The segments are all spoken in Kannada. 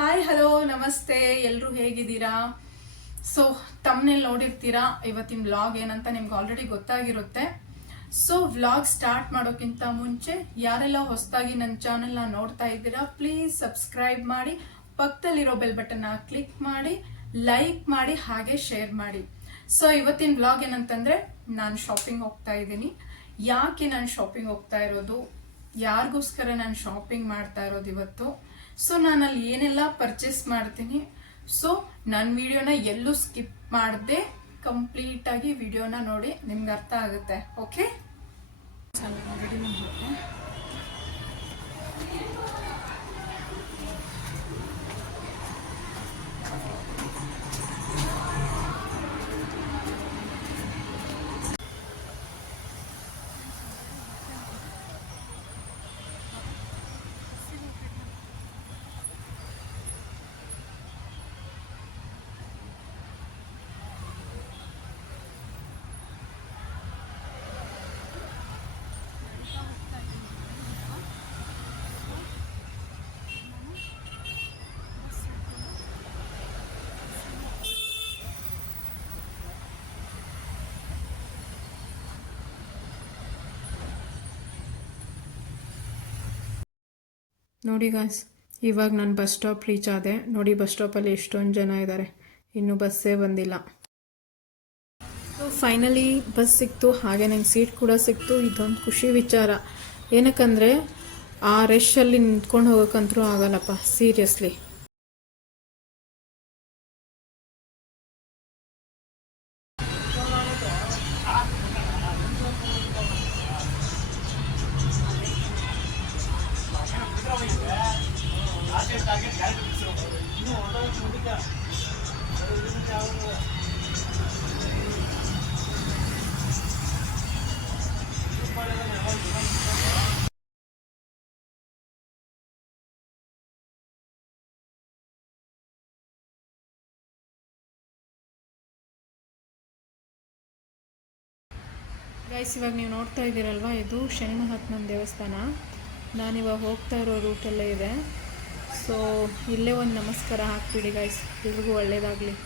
ಹಾಯ್ ಹಲೋ ನಮಸ್ತೆ, ಎಲ್ಲರೂ ಹೇಗಿದ್ದೀರಾ? ಸೊ ತಮ್ಮನೇಲಿ ನೋಡಿರ್ತೀರಾ ಇವತ್ತಿನ ವ್ಲಾಗ್ ಏನಂತ ನಿಮ್ಗೆ ಆಲ್ರೆಡಿ ಗೊತ್ತಾಗಿರುತ್ತೆ. ಸೊ ವ್ಲಾಗ್ ಸ್ಟಾರ್ಟ್ ಮಾಡೋಕ್ಕಿಂತ ಮುಂಚೆ ಯಾರೆಲ್ಲ ಹೊಸದಾಗಿ ನನ್ನ ಚಾನೆಲ್ನ ನೋಡ್ತಾ ಇದ್ದೀರಾ, ಪ್ಲೀಸ್ ಸಬ್ಸ್ಕ್ರೈಬ್ ಮಾಡಿ, ಪಕ್ಕದಲ್ಲಿರೋ ಬೆಲ್ ಬಟನ್ನ ಕ್ಲಿಕ್ ಮಾಡಿ, ಲೈಕ್ ಮಾಡಿ, ಹಾಗೆ ಶೇರ್ ಮಾಡಿ. ಸೊ ಇವತ್ತಿನ ವ್ಲಾಗ್ ಏನಂತಂದ್ರೆ, ನಾನು ಶಾಪಿಂಗ್ ಹೋಗ್ತಾ ಇದ್ದೀನಿ. ಯಾಕೆ ನಾನು ಶಾಪಿಂಗ್ ಹೋಗ್ತಾ ಇರೋದು, ಯಾರಿಗೋಸ್ಕರ ನಾನು ಶಾಪಿಂಗ್ ಮಾಡ್ತಾ ಇರೋದು ಇವತ್ತು, ಸೊ ನಾನು ಅಲ್ಲಿ ಏನೆಲ್ಲ ಪರ್ಚೇಸ್ ಮಾಡ್ತೀನಿ, ಸೊ ನನ್ನ ವಿಡಿಯೋನ ಎಲ್ಲೂ ಸ್ಕಿಪ್ ಮಾಡದೆ ಕಂಪ್ಲೀಟ್ ಆಗಿ ವಿಡಿಯೋನ ನೋಡಿ, ನಿಮ್ಗೆ ಅರ್ಥ ಆಗುತ್ತೆ. ಓಕೆ, ರೆಡಿ ಮಾಡ್ಬಿಟ್ಟೆ. ನೋಡಿ ಗಾಯ್ಸ್, ಇವಾಗ ನಾನು ಬಸ್ ಸ್ಟಾಪ್ ರೀಚ್ ಆದೆ. ನೋಡಿ ಬಸ್ ಸ್ಟಾಪಲ್ಲಿ ಎಷ್ಟೊಂದು ಜನ ಇದ್ದಾರೆ, ಇನ್ನೂ ಬಸ್ಸೇ ಬಂದಿಲ್ಲ. ಫೈನಲಿ ಬಸ್ ಸಿಕ್ತು, ಹಾಗೆ ನಂಗೆ ಸೀಟ್ ಕೂಡ ಸಿಕ್ತು. ಇದೊಂದು ಖುಷಿ ವಿಚಾರ, ಏನಕ್ಕಂದರೆ ಆ ರಶಲ್ಲಿ ನಿಂತ್ಕೊಂಡು ಹೋಗೋಕ್ಕಂತೂ ಆಗಲ್ಲಪ್ಪ, ಸೀರಿಯಸ್ಲಿ. ಗೈಸ್, ಇವಾಗ ನೀವು ನೋಡ್ತಾ ಇದ್ದೀರಲ್ವ, ಇದು ಶನಿಮಹಾತ್ಮನ ದೇವಸ್ಥಾನ. ನಾನಿವಾಗ ಹೋಗ್ತಾ ಇರೋ ರೂಟಲ್ಲೇ ಇದೆ. ಸೊ ಇಲ್ಲೇ ಒಂದು ನಮಸ್ಕಾರ ಹಾಕ್ಬಿಡಿ ಗೈಸ್, ಎಲ್ರಿಗೂ ಒಳ್ಳೆಯದಾಗಲಿ.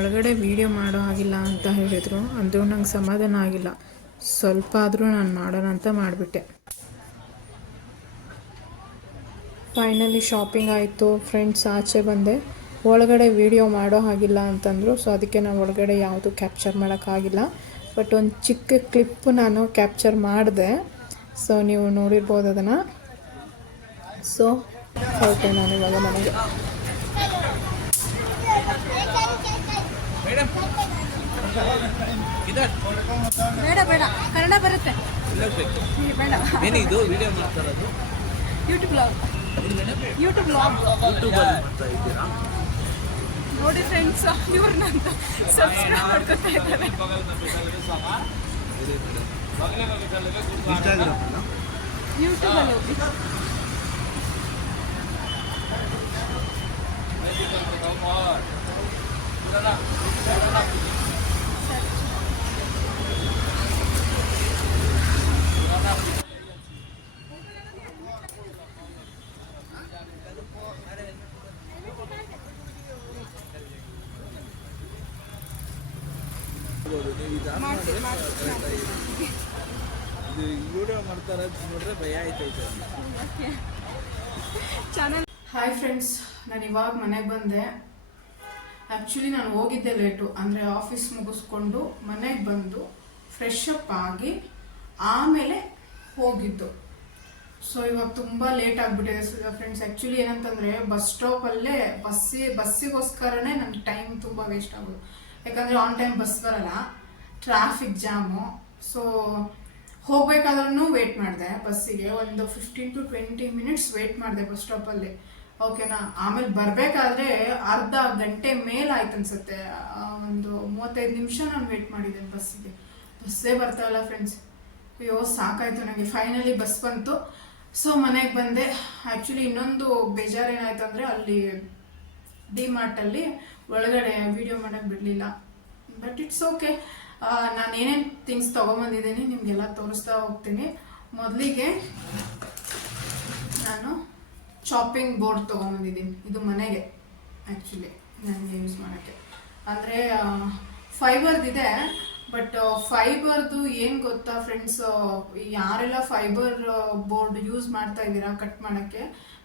ಒಳಗಡೆ ವಿಡಿಯೋ ಮಾಡೋ ಆಗಿಲ್ಲ ಅಂತ ಹೇಳಿದರು, ಅಂದರೂ ನಂಗೆ ಸಮಾಧಾನ ಆಗಿಲ್ಲ. ಸ್ವಲ್ಪ ಆದರೂ ನಾನು ಮಾಡೋಣ ಅಂತ ಮಾಡಿಬಿಟ್ಟೆ. ಫೈನಲಿ ಶಾಪಿಂಗ್ ಆಯಿತು ಫ್ರೆಂಡ್ಸ್, ಆಚೆ ಬಂದೆ. ಒಳಗಡೆ ವಿಡಿಯೋ ಮಾಡೋ ಹಾಗಿಲ್ಲ ಅಂತಂದರು, ಸೊ ಅದಕ್ಕೆ ನಾನು ಒಳಗಡೆ ಯಾವುದು ಕ್ಯಾಪ್ಚರ್ ಮಾಡೋಕ್ಕಾಗಿಲ್ಲ. ಬಟ್ ಒಂದು ಚಿಕ್ಕ ಕ್ಲಿಪ್ ನಾನು ಕ್ಯಾಪ್ಚರ್ ಮಾಡಿದೆ, ಸೊ ನೀವು ನೋಡಿರ್ಬೋದು ಅದನ್ನು. ಸೊ ಹೊರಟೆ ನಾನು ಇವಾಗ ಮನೆಗೆ. ಬೇಡ ಬೇಡ, ಕನ್ನಡ ಬರುತ್ತೆ. ಬೇಡ, ಏನಿದು ವಿಡಿಯೋ ಮಾಡ್ತಾ ಇರೋದು? YouTube blog. ನೋಡಿ ಫ್ರೆಂಡ್ಸ್, ಇವ್ರನ್ನ ಅಂತ ಸಬ್ಸ್ಕ್ರೈಬ್ ಮಾಡ್ಕೊತಾ ಇದ್ದಾರೆ. ಯೂಟ್ಯೂಬಲ್ಲಿ ಹೋಗಿ ವಿಡಿಯೋ ಮಾಡ್ತಾ ಇರೋದು ನೋಡ್ರೆ ಭಯ ಆಯ್ತೈತೆ. ಹಾಯ್ ಫ್ರೆಂಡ್ಸ್, ನಾನು ಇವಾಗ ಮನೆಗೆ ಬಂದೆ. ಆ್ಯಕ್ಚುಲಿ ನಾನು ಹೋಗಿದ್ದೆ ಲೇಟು, ಅಂದರೆ ಆಫೀಸ್ ಮುಗಿಸ್ಕೊಂಡು ಮನೆಗೆ ಬಂದು ಫ್ರೆಶ್ ಅಪ್ ಆಗಿ ಆಮೇಲೆ ಹೋಗಿದ್ದು. ಸೊ ಇವಾಗ ತುಂಬ ಲೇಟ್ ಆಗಿಬಿಟ್ಟಿದೆ ಫ್ರೆಂಡ್ಸ್. ಆ್ಯಕ್ಚುಲಿ ಏನಂತಂದರೆ ಬಸ್ ಸ್ಟಾಪಲ್ಲೇ ಬಸ್ಸಿಗೋಸ್ಕರನೇ ನನ್ನ ಟೈಮ್ ತುಂಬ ವೇಸ್ಟ್ ಆಗೋದು. ಯಾಕಂದರೆ ಆನ್ ಟೈಮ್ ಬಸ್ ಬರಲ್ಲ, ಟ್ರಾಫಿಕ್ ಜಾಮು. ಸೊ ಹೋಗ್ಬೇಕಾದ್ರೂ ವೇಟ್ ಮಾಡಿದೆ ಬಸ್ಸಿಗೆ, ಒಂದು 15 to 20 minutes ವೇಟ್ ಮಾಡಿದೆ ಬಸ್ ಸ್ಟಾಪಲ್ಲಿ, ಓಕೆನಾ. ಆಮೇಲೆ ಬರಬೇಕಾದ್ರೆ ಅರ್ಧ ಗಂಟೆ ಮೇಲಾಯ್ತು ಅನ್ಸುತ್ತೆ, ಒಂದು 35 ನಿಮಿಷ ನಾನು ವೇಟ್ ಮಾಡಿದ್ದೇನೆ ಬಸ್ಸಿಗೆ. ಬಸ್ಸೇ ಬರ್ತಾಯಿಲ್ಲ ಫ್ರೆಂಡ್ಸ್. ಅಯ್ಯೋ ಸಾಕಾಯಿತು ನನಗೆ. ಫೈನಲಿ ಬಸ್ ಬಂತು. ಸೊ ಮನೆಗೆ ಬಂದೆ. ಆ್ಯಕ್ಚುಲಿ ಇನ್ನೊಂದು ಬೇಜಾರೇನಾಯ್ತು ಅಂದರೆ ಅಲ್ಲಿ ಡಿಮಾರ್ಟಲ್ಲಿ ಒಳಗಡೆ ವಿಡಿಯೋ ಮಾಡೋಕ್ಕೆ ಬಿಡಲಿಲ್ಲ. But it's okay. ನಾನು ಏನೇನು ಥಿಂಗ್ಸ್ ತೊಗೊಂಬಂದಿದ್ದೀನಿ ನಿಮಗೆಲ್ಲ ತೋರಿಸ್ತಾ ಹೋಗ್ತೀನಿ. ಮೊದಲಿಗೆ ನಾನು ಚಾಪಿಂಗ್ ಬೋರ್ಡ್ ತೊಗೊಂಬಂದಿದ್ದೀನಿ. ಇದು ಮನೆಗೆ ಆ್ಯಕ್ಚುಲಿ ನನಗೆ ಯೂಸ್ ಮಾಡೋಕ್ಕೆ. ಅಂದರೆ ಫೈಬರ್ದಿದೆ, ಬಟ್ ಫೈಬರ್ದು ಏನು ಗೊತ್ತಾ ಫ್ರೆಂಡ್ಸ್, ಯಾರೆಲ್ಲ ಫೈಬರ್ ಬೋರ್ಡ್ ಯೂಸ್ ಮಾಡ್ತಾ ಇದ್ದೀರಾ ಕಟ್ ಮಾಡೋಕ್ಕೆ,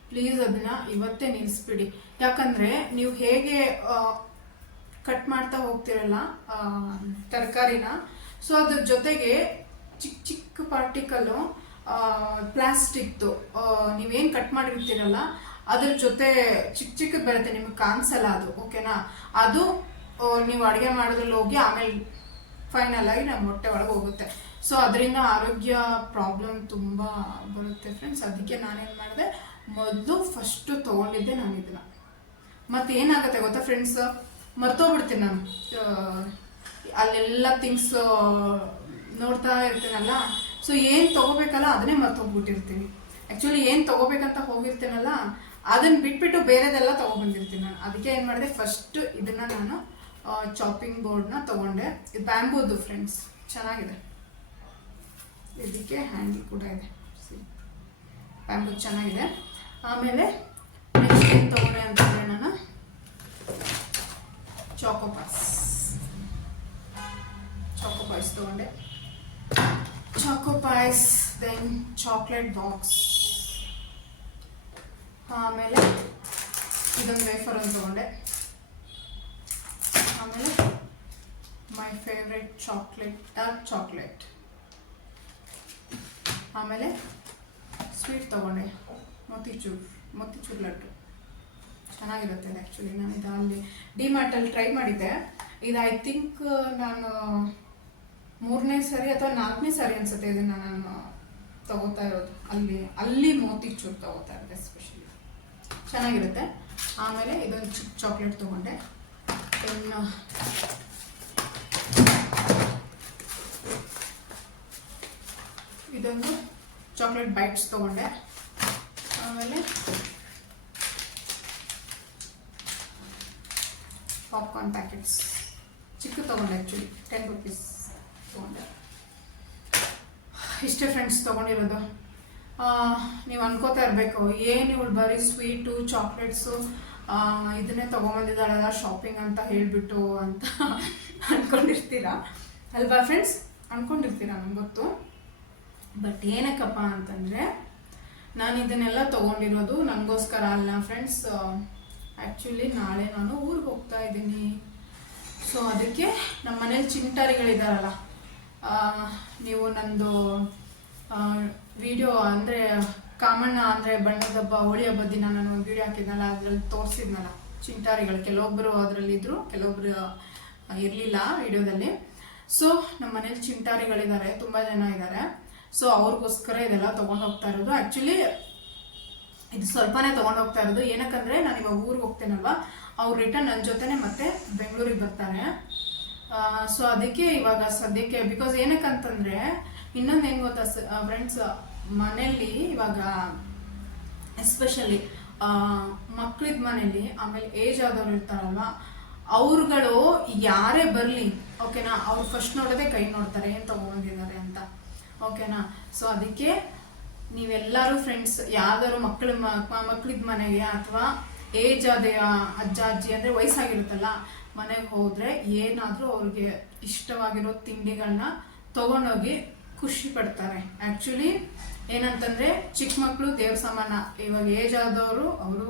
ಪ್ಲೀಸ್ ಅದನ್ನು ಇವತ್ತೇ ನಿಲ್ಲಿಸ್ಬಿಡಿ. ಯಾಕಂದರೆ ನೀವು ಹೇಗೆ ಕಟ್ ಮಾಡ್ತಾ ಹೋಗ್ತಿರಲ್ಲ ತರಕಾರಿನ, ಸೊ ಅದ್ರ ಜೊತೆಗೆ ಚಿಕ್ಕ ಚಿಕ್ಕ ಪಾರ್ಟಿಕಲ್ಲು ಪ್ಲಾಸ್ಟಿಕ್ದು ನೀವೇನು ಕಟ್ ಮಾಡಿರ್ತೀರಲ್ಲ ಅದ್ರ ಜೊತೆ ಚಿಕ್ಕ ಚಿಕ್ಕದು ಬರುತ್ತೆ, ನಿಮಗೆ ಕಾಣಿಸಲ್ಲ ಅದು, ಓಕೆನಾ. ಅದು ನೀವು ಅಡುಗೆ ಮಾಡೋದ್ರಲ್ಲಿ ಹೋಗಿ ಆಮೇಲೆ ಫೈನಲ್ ಆಗಿ ನಮ್ಮ ಹೊಟ್ಟೆ ಒಳಗೆ ಹೋಗುತ್ತೆ. ಸೊ ಅದರಿಂದ ಆರೋಗ್ಯ ಪ್ರಾಬ್ಲಮ್ ತುಂಬ ಬರುತ್ತೆ ಫ್ರೆಂಡ್ಸ್. ಅದಕ್ಕೆ ನಾನೇನು ಮಾಡಿದೆ, ಮೊದಲು ಫಸ್ಟು ತೊಗೊಂಡಿದ್ದೆ ನಾನು ಇದನ್ನು. ಮತ್ತು ಏನಾಗುತ್ತೆ ಗೊತ್ತಾ ಫ್ರೆಂಡ್ಸ್, ಮರ್ತೋಗ್ಬಿಡ್ತೀನಿ ನಾನು ಅಲ್ಲೆಲ್ಲ ಥಿಂಗ್ಸ್ ನೋಡ್ತಾ ಇರ್ತೀನಲ್ಲ. ಸೊ ಏನು ತೊಗೋಬೇಕಲ್ಲ ಅದನ್ನೇ ಮರ್ತೋಗ್ಬಿಟ್ಟಿರ್ತೀನಿ. ಆ್ಯಕ್ಚುಲಿ ಏನು ತೊಗೋಬೇಕಂತ ಹೋಗಿರ್ತೀನಲ್ಲ ಅದನ್ನು ಬಿಟ್ಬಿಟ್ಟು ಬೇರೆದೆಲ್ಲ ತೊಗೊಬಂದಿರ್ತೀನಿ ನಾನು. ಅದಕ್ಕೆ ಏನು ಮಾಡಿದೆ, ಫಸ್ಟು ಇದನ್ನು ನಾನು ಚಾಪಿಂಗ್ ಬೋರ್ಡ್ನ ತೊಗೊಂಡೆ. ಇದು ಬ್ಯಾಂಬೂದು ಫ್ರೆಂಡ್ಸ್, ಚೆನ್ನಾಗಿದೆ. ಇದಕ್ಕೆ ಹ್ಯಾಂಡಲ್ ಕೂಡ ಇದೆ, ಬ್ಯಾಂಬೂ ಚೆನ್ನಾಗಿದೆ. ಆಮೇಲೆ ನೆಕ್ಸ್ಟ್ ಏನು ತೊಗೊಂಡೆ ಅಂತಂದರೆ ನಾನು ಚಾಕೋಪಾಯ್ಸ್ ತೊಗೊಂಡೆ. ಚಾಕೋಪಾಯ್ಸ್, ದೆನ್ ಚಾಕ್ಲೇಟ್ ಬಾಕ್ಸ್, ಆಮೇಲೆ ಇದೊಂದು ವೇಫರ್ ಒಂದು ತೊಗೊಂಡೆ. ಆಮೇಲೆ my favourite chocolate, dark chocolate. ಆಮೇಲೆ ಸ್ವೀಟ್ ತೊಗೊಂಡೆ, ಮೋತಿಚೂರ್ ಲಡ್ಡು. ಚೆನ್ನಾಗಿರುತ್ತೆ ಇದು. ಆ್ಯಕ್ಚುಲಿ ನಾನು ಇದು ಅಲ್ಲಿ ಡಿಮಾರ್ಟಲ್ಲಿ ಟ್ರೈ ಮಾಡಿದ್ದೆ. ಇದು ಐ ಥಿಂಕ್ ನಾನು 3ನೇ ಸರಿ ಅಥವಾ 4ನೇ ಸರಿ ಅನಿಸುತ್ತೆ ಇದನ್ನು ನಾನು ತೊಗೋತಾ ಇರೋದು. ಅಲ್ಲಿ ಮೋತಿಚೂರ್ ತೊಗೋತಾ ಇರೋದು ಎಸ್ಪೆಷಲಿ, ಚೆನ್ನಾಗಿರುತ್ತೆ. ಆಮೇಲೆ ಇದೊಂದು ಚಿಕ್ಕ ಚಾಕ್ಲೇಟ್ ತೊಗೊಂಡೆ. ಇನ್ನು ಇದೊಂದು ಚಾಕ್ಲೇಟ್ ಬೈಟ್ಸ್ ತೊಗೊಂಡೆ. ಆಮೇಲೆ ಪಾಪ್ಕಾರ್ನ್ ಪ್ಯಾಕೆಟ್ಸ್ ಚಿಕ್ಕ ತೊಗೊಂಡೆ, ಆ್ಯಕ್ಚುಲಿ 10 rupees ತೊಗೊಂಡೆ. ಇಷ್ಟೇ ಫ್ರೆಂಡ್ಸ್ ತೊಗೊಂಡಿರೋದು. ನೀವು ಅನ್ಕೋತಾ ಇರಬೇಕು, ಏನು ಇವಳು ಬರೀ ಸ್ವೀಟು ಚಾಕ್ಲೇಟ್ಸು ಇದನ್ನೇ ತೊಗೊಂಬಂದಿದ್ದಾಳಲ್ಲ ಶಾಪಿಂಗ್ ಅಂತ ಹೇಳಿಬಿಟ್ಟು ಅಂತ ಅಂದ್ಕೊಂಡಿರ್ತೀರಾ ಅಲ್ವಾ ಫ್ರೆಂಡ್ಸ್? ಅಂದ್ಕೊಂಡಿರ್ತೀರಾ, ನಂಗೆ ಗೊತ್ತು. ಬಟ್ ಏನಕ್ಕಪ್ಪ ಅಂತಂದರೆ ನಾನು ಇದನ್ನೆಲ್ಲ ತೊಗೊಂಡಿರೋದು ನನಗೋಸ್ಕರ ಅಲ್ಲ ಫ್ರೆಂಡ್ಸ್. ಆ್ಯಕ್ಚುಲಿ ನಾಳೆ ನಾನು ಊರಿಗೆ ಹೋಗ್ತಾ ಇದ್ದೀನಿ. ಸೊ ಅದಕ್ಕೆ ನಮ್ಮ ಮನೇಲಿ ಚಿಂಟಾರಿಗಳಿದ್ದಾರಲ್ಲ, ನೀವು ನಂದು ವಿಡಿಯೋ ಅಂದರೆ ಕಾಮಣ್ಣ ಅಂದರೆ ಬಣ್ಣದ ಹಬ್ಬ, ಹೋಳಿ ಹಬ್ಬದ ದಿನ ನಾನು ಒಂದು ವಿಡಿಯೋ ಹಾಕಿದ್ನಲ್ಲ, ಅದರಲ್ಲಿ ತೋರಿಸಿದ್ನಲ್ಲ ಚಿಂಟಾರಿಗಳು. ಕೆಲವೊಬ್ಬರು ಅದರಲ್ಲಿದ್ದರು, ಕೆಲವೊಬ್ಬರು ಇರಲಿಲ್ಲ ವಿಡಿಯೋದಲ್ಲಿ. ಸೊ ನಮ್ಮ ಮನೇಲಿ ಚಿಂಟಾರಿಗಳಿದ್ದಾರೆ, ತುಂಬ ಜನ ಇದ್ದಾರೆ. ಸೊ ಅವ್ರಿಗೋಸ್ಕರ ಇದೆಲ್ಲ ತೊಗೊಂಡು ಹೋಗ್ತಾ ಇರೋದು. ಆ್ಯಕ್ಚುಲಿ ಇದು ಸ್ವಲ್ಪನೇ ತೊಗೊಂಡು ಹೋಗ್ತಾ ಇರೋದು. ಏನಕ್ಕಂದರೆ ನಾನು ಇವಾಗ ಊರಿಗೆ ಹೋಗ್ತೇನಲ್ವ, ಅವ್ರು ರಿಟರ್ನ್ ನನ್ನ ಜೊತೆನೇ ಮತ್ತೆ ಬೆಂಗಳೂರಿಗೆ ಬರ್ತಾರೆ. ಸೊ ಅದಕ್ಕೆ ಇವಾಗ ಸದ್ಯಕ್ಕೆ, ಬಿಕಾಸ್ ಏನಕ್ಕಂತಂದರೆ ಇನ್ನೊಂದು ಏನು ಗೊತ್ತಾ ಫ್ರೆಂಡ್ಸ್, ಮನೇಲಿ ಇವಾಗ ಎಸ್ಪೆಷಲಿ ಮಕ್ಕಳಿದ್ದ ಮನೇಲಿ, ಆಮೇಲೆ ಏಜ್ ಆದವ್ರು ಇರ್ತಾರಲ್ವ, ಅವ್ರುಗಳು ಯಾರೇ ಬರಲಿ ಓಕೆನಾ, ಅವ್ರು ಫಸ್ಟ್ ನೋಡೋದೇ ಕೈ ನೋಡ್ತಾರೆ ಏನು ತೊಗೊಂಡಿದ್ದಾರೆ ಅಂತ, ಓಕೆನಾ. ಸೊ ಅದಕ್ಕೆ ನೀವೆಲ್ಲರೂ ಫ್ರೆಂಡ್ಸ್ ಯಾವ್ದಾದ್ರು ಮಕ್ಕಳಿದ್ದ ಮನೆಗೆ ಅಥವಾ ಏಜ್ ಆದ ಅಜ್ಜ ಅಜ್ಜಿ ಅಂದರೆ ವಯಸ್ಸಾಗಿರುತ್ತಲ್ಲ ಮನೆಗೆ ಹೋದರೆ ಏನಾದರೂ ಅವ್ರಿಗೆ ಇಷ್ಟವಾಗಿರೋ ತಿಂಡಿಗಳನ್ನ ತೊಗೊಂಡೋಗಿ ಖುಷಿ ಪಡ್ತಾರೆ. ಆ್ಯಕ್ಚುಲಿ ಏನಂತಂದರೆ ಚಿಕ್ಕ ಮಕ್ಕಳು ದೇವ್ರ ಸಮಾನ. ಇವಾಗ ಏಜ್ ಆದವರು ಅವರು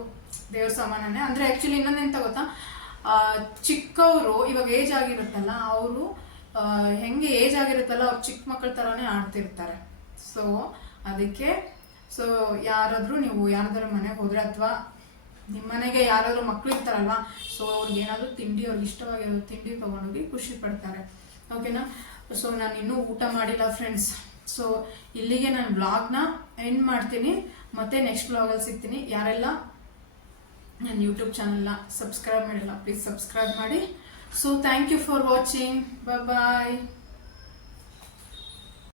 ದೇವ್ರ ಸಮಾನನೇ. ಅಂದರೆ ಆ್ಯಕ್ಚುಲಿ ಇನ್ನೊಂದೆಂತ ಗೊತ್ತಾ, ಚಿಕ್ಕವರು ಇವಾಗ ಏಜ್ ಆಗಿರುತ್ತಲ್ಲ, ಅವರು ಹೆಂಗೆ ಏಜ್ ಆಗಿರುತ್ತಲ್ಲ ಅವ್ರು ಚಿಕ್ಕ ಮಕ್ಕಳ ಥರನೇ ಆಡ್ತಿರ್ತಾರೆ. ಸೊ ಅದಕ್ಕೆ ಸೊ ಯಾರಾದರೂ ನೀವು ಯಾರಾದ್ರೂ ಮನೆಗೆ ಹೋದರೆ ಅಥವಾ ನಿಮ್ಮ ಮನೆಗೆ ಯಾರಾದರೂ ಮಕ್ಕಳು ಇರ್ತಾರಲ್ವ, ಸೊ ಅವ್ರಿಗೆ ಏನಾದರೂ ತಿಂಡಿ, ಅವ್ರಿಗೆ ಇಷ್ಟವಾಗಿರೋ ತಿಂಡಿ ತೊಗೊಂಡೋಗಿ ಖುಷಿ ಪಡ್ತಾರೆ. ಓಕೆನಾ? ಸೊ ನಾನು ಇನ್ನೂ ಊಟ ಮಾಡಿಲ್ಲ ಫ್ರೆಂಡ್ಸ್. ಸೊ ಇಲ್ಲಿಗೆ ನಾನು ವ್ಲಾಗ್ನ ಎಂಡ್ ಮಾಡ್ತೀನಿ. ಮತ್ತೆ ನೆಕ್ಸ್ಟ್ ವ್ಲಾಗಲ್ಲಿ ಸಿಗ್ತೀನಿ. ಯಾರೆಲ್ಲ ನನ್ನ ಯೂಟ್ಯೂಬ್ ಚಾನಲ್ನ ಸಬ್ಸ್ಕ್ರೈಬ್ ಮಾಡಿಲ್ಲ, ಪ್ಲೀಸ್ ಸಬ್ಸ್ಕ್ರೈಬ್ ಮಾಡಿ. So thank you for watching. Bye.